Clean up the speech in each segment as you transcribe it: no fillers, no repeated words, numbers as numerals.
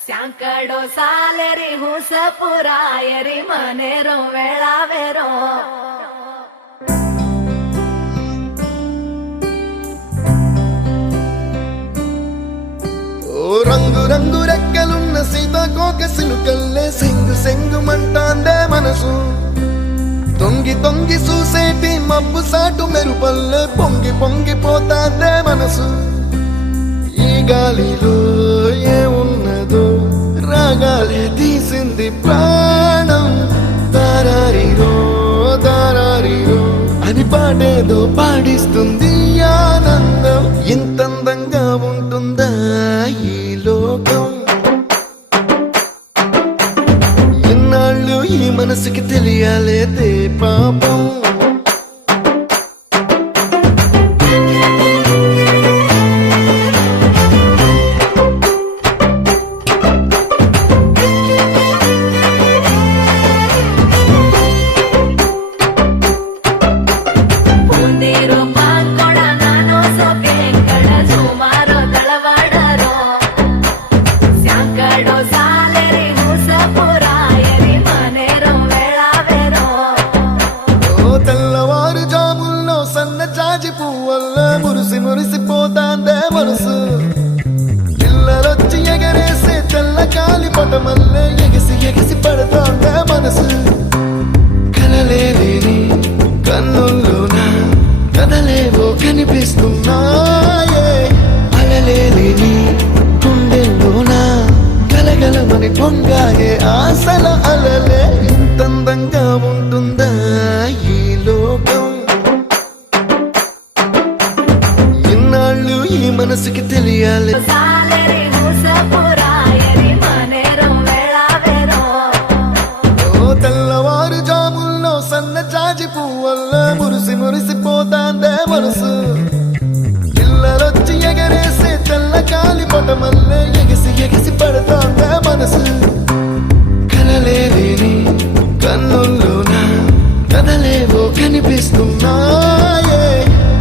ಸ್ಯಾಂಕಡೋ ಸಾಲೆರಿ ಹುಸಪುರಾಯರಿ ಮನೆರೋ ವೇಳಾವೆರೋ రంగు రంగు రెక్కలున్న సీతాకోక సిలుకల్లే సెంగు సెంగుమంటాందే మనసు తొంగి తొంగి చూసేటి మబ్బు సాటు మెరుపల్లే పొంగి పొంగిపోతాందే మనసు ఈ గాలిలో ఏమున్నదో రాగాలే తీసింది ప్రాణం దారారిరో దారారిరో అని పాడేదో పాడిస్తుంది ఆనందం ఇంతందంగా ఉంటుందా ఈ లోకం ఇన్నాళ్ళు ఈ మనసుకి తెలియాలేదే పాపం మురిసిపోతాందే మనసు పిల్లలొచ్చి ఎగరేసే తెల్ల కాలి పటమల్లే ఎగిసి ఎగిసి పడతాందే మనసు కలలేని కన్నుల్లోన కదలేవో కనిపిస్తున్నాయే అలలేని గుండెల్లోన గలగలమని పొంగాయే ఆశల అలలే ఇంతందంగా ఉంటుందా ఈ లోకం ఈ మనసుకి తెలియాలి తెల్లవారు జాముల్లో సన్న జాజి పువ్వల్ల మురిసిపోతాందే మనసు పిల్లలొచ్చి ఎగరేసే తెల్ల కాలి పటమల్లే ఎగిసి ఎగిసి పడతాందే మనసు కలలేని కన్నుల్లోన కదలేవో కనిపిస్తున్నాయే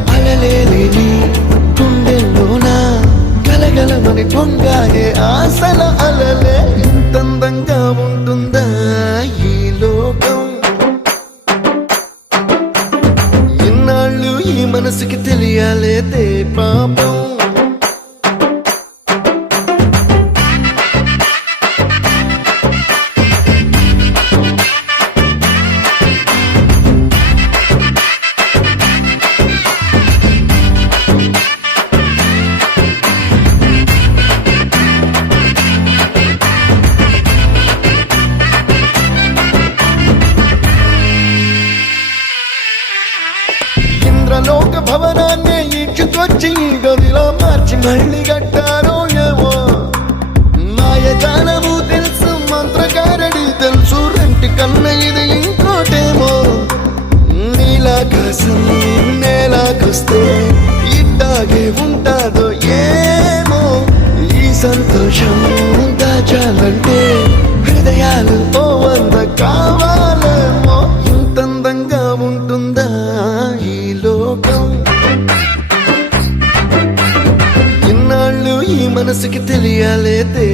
అలలేని గలగలమని పొంగాయే ఆశల అలలే ఇంతందంగా ఉంటుందా ఈ లోకం ఇన్నాళ్ళు ఈ మనసుకి తెలియాలేదే పాపం లోక భవనాన్ని ఈడ్చుకొచ్చి గదిలో మార్చి మళ్ళీ కట్టారో ఏమో మాయజాలము తెలుసు మంత్రకారడి తెలుసు రెంటి కన్న ఇది ఇంకోటేమో నీలాకాశం నేలాకొస్తే ఇట్టాగే ఉంటాదో ఏమో ఈ సంతోషం దాచాలంటే హృదయాలు ఓ వంద కావాలేమో ఇంతందంగా ఉంటుందా ఇన్నాళ్ళు ఈ మనసుకి తెలియాలేదే